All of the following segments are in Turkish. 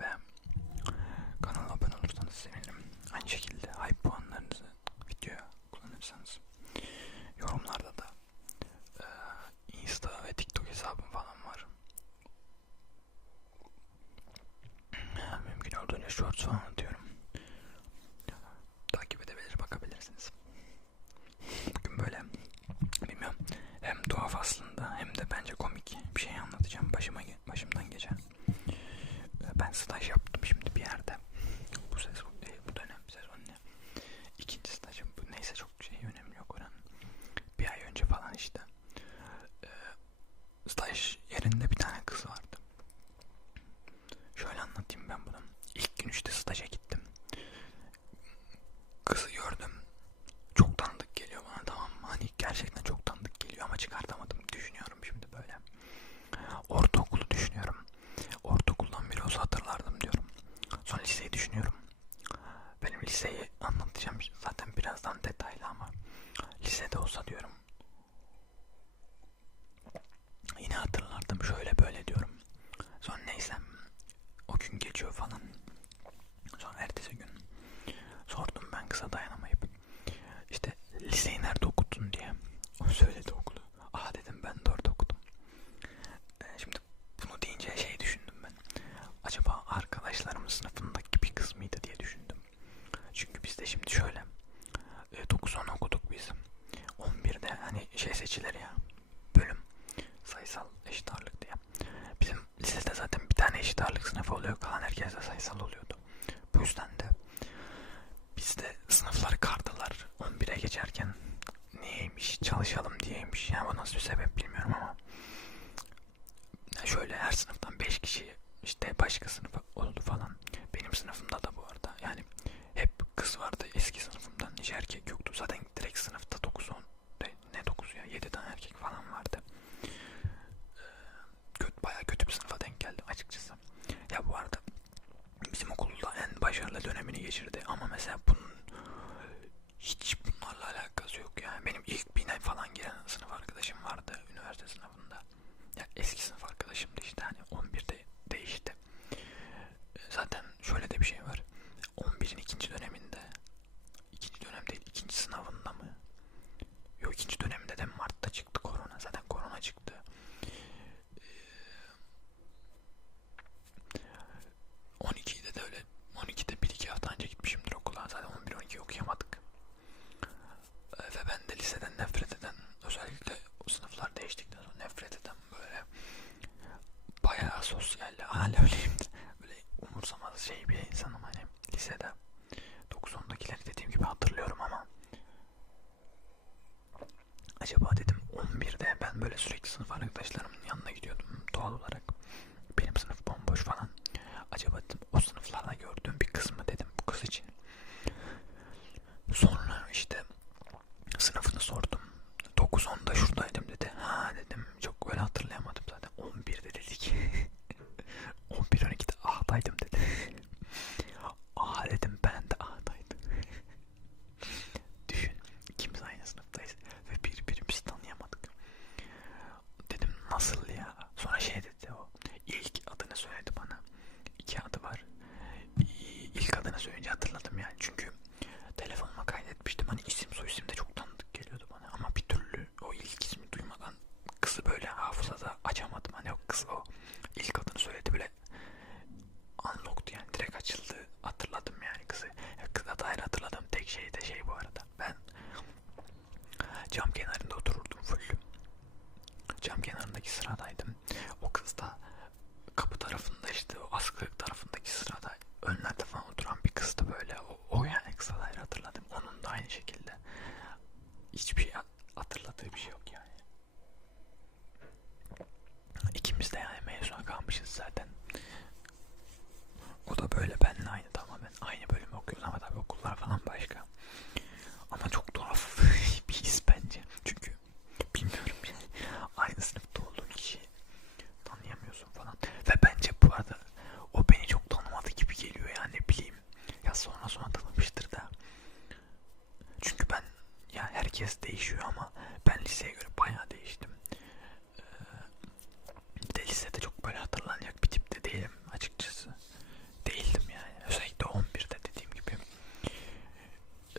ve kanala abone olursanız sevinirim. Aynı şekilde hype puanlarınızı videoya kullanırsanız yorumlarda da e, Insta ve TikTok hesabım falan var. Mümkün olduğunca shorts falan atıyorum. Takip edebilir, bakabilirsiniz. slash çok sonra okuduk biz. 11'de hani şey seçilir ya bölüm sayısal eşit ağırlık diye. Bizim lisede zaten bir tane eşit ağırlık sınıfı oluyor. Kalan herkes de sayısal oluyordu. Bu yüzden de bizde sınıflar kardılar 11'e geçerken niyeymiş çalışalım diyeymiş. Yani bu nasıl bir sebep bilmiyorum ama şöyle her sınıftan 5 kişi işte başka sınıfa oldu falan. Benim sınıfımda da bu arada yani hep kız vardı eski sınıfımdan hiç erkek geçirdi. Ama mesela all what すらない henüz anlatılmıştır da. Çünkü ben ya herkes değişiyor ama ben liseye göre bayağı değiştim. Ee, bir de lisede çok böyle hatırlanacak bir tipte değilim açıkçası. Değildim yani. Özellikle 11'de dediğim gibi.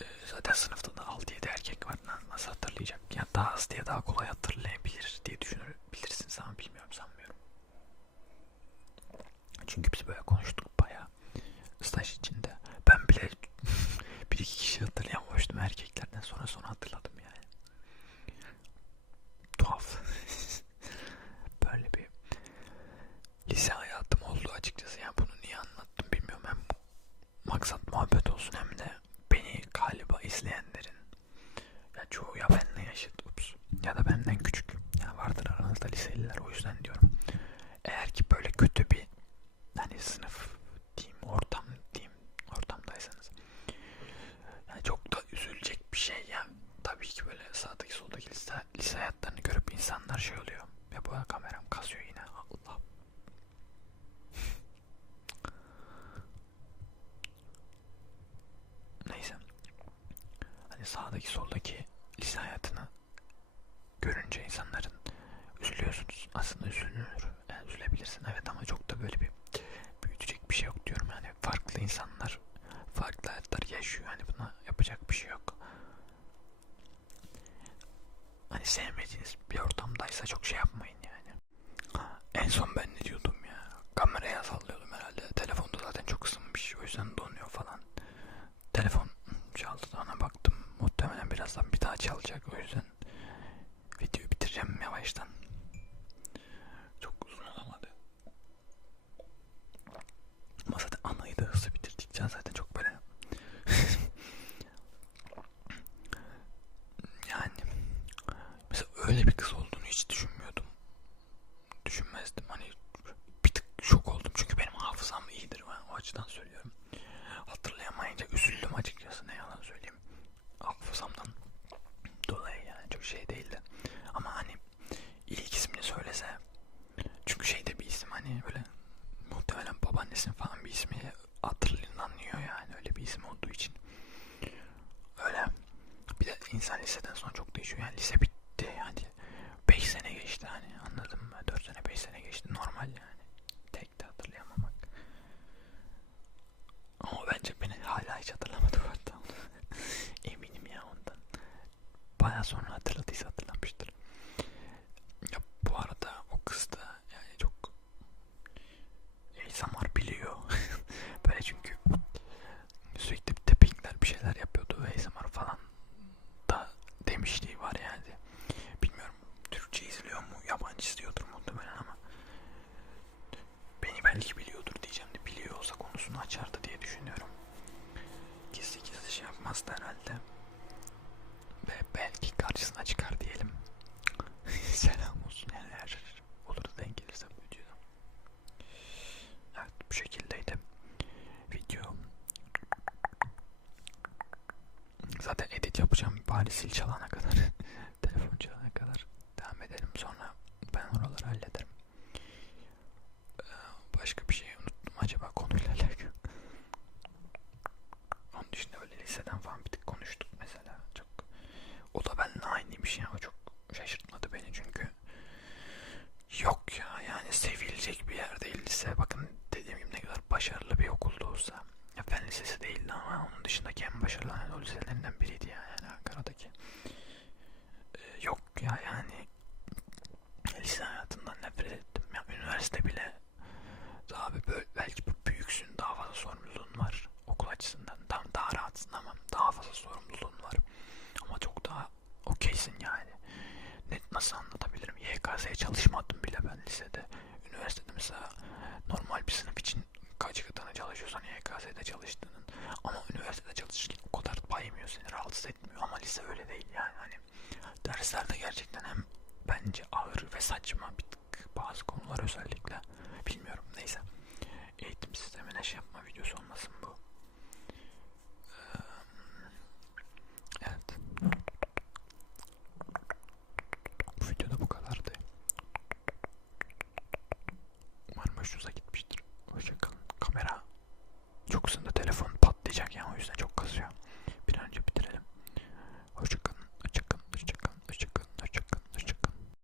Ee, zaten sınıfta da 6-7 erkek var. Nasıl hatırlayacak? Yani daha az diye daha kolay hatırlayabilir diye düşünebilirsiniz ama bilmiyorum sanmıyorum. Çünkü biz böyle konuştuk sağdaki soldaki lise hayatını görünce insanların üzülüyorsunuz. Aslında üzülünür. Yani üzülebilirsin evet ama çok da böyle bir büyütecek bir şey yok diyorum. Yani farklı insanlar farklı hayatlar yaşıyor. Hani buna yapacak bir şey yok. Hani sevmediğiniz bir ortamdaysa çok şey yapmayın yani. En son ben ne diyordum ya? Kameraya sallıyordum herhalde. Telefonda zaten çok ısınmış. O yüzden donuyor falan. Telefon çaldı da ona baktım. Muhtemelen birazdan bir daha çalacak. O yüzden videoyu bitireceğim yavaştan. Çok uzun olamadı. Ama zaten anayı da hızlı bitirdikçe zaten çok böyle yani mesela öyle bir kız olduğunu hiç düşünmüyordum. Düşünmezdim. Hani bir tık şok oldum çünkü benim hafızam iyidir. Ben o açıdan söylüyorum. Hatırlayamayınca üzüldüm açıkçası ne yalan söyleyeyim. Hafızamdan dolayı yani çok şey değildi. Ama hani ilk ismini söylese çünkü şeyde bir isim hani böyle muhtemelen babaannesinin falan bir ismi hatırlanıyor yani öyle bir isim olduğu için. Öyle. Bir de insan liseden sonra çok değişiyor. Yani lise bitti yani 5 sene geçti hani anladın mı? 4 sene 5 sene geçti. Normal yani. Tek de hatırlayamamak. Ama bence beni hala hiç hatırlamadı bu arada eminim ya ondan baya sonra hatırladıysa hatırlamıştır ya bu arada o kız da yani çok ASMR biliyor böyle çünkü sürekli tappingler bir şeyler yapıyordu ve ASMR falan da demişliği var yani. Bilmiyorum Türkçe izliyor mu, yabancı izliyordur muhtemelen ama beni belki biliyordur diyeceğim de biliyor olsa konusunu açardı diye düşünüyorum. Gizli gizli şey yapmazdı herhalde. Ve belki karşısına çıkar diyelim. Selam olsun yani eğer olur da denk gelirse bu videoda. Evet bu şekildeydi. Video Zaten edit yapacağım bari sil çalana kadar telefon çalana kadar devam edelim. Sonra ben oraları hallederim ee, başka bir şey unuttum acaba konuyla alakalı onun dışında öyle liseden falan bir tık konuştuk mesela çok o da benimle aynıymış ya o çok şaşırtmadı beni çünkü yok ya yani sevilecek bir yer değil lise bakın dediğim gibi ne kadar başarılı bir okulda olsa ya fen lisesi değildi ama onun dışındaki en başarılı Anadolu liselerinden biriydi ya yani Ankara'daki. Ee, yok ya yani lise hayatından nefret ettim. Ya üniversite bile daha bir böyle, belki büyüksün daha fazla sorumluluğun var okul açısından. Tam daha rahatsın ama daha fazla sorumluluğun var. Ama çok daha okeysin yani. Ne, nasıl YKS'ye çalışmadım bile ben lisede. Üniversitede mesela normal bir sınıf için kaç katına çalışıyorsan YKS'de çalıştığının ama üniversitede çalışırken o kadar baymıyor seni rahatsız etmiyor ama lise öyle değil yani. Hani derslerde gerçekten hem bence ağır ve saçma bir tık bazı konular özellikle bilmiyorum neyse. Eğitim sistemine şey yapma videosu olmasın bu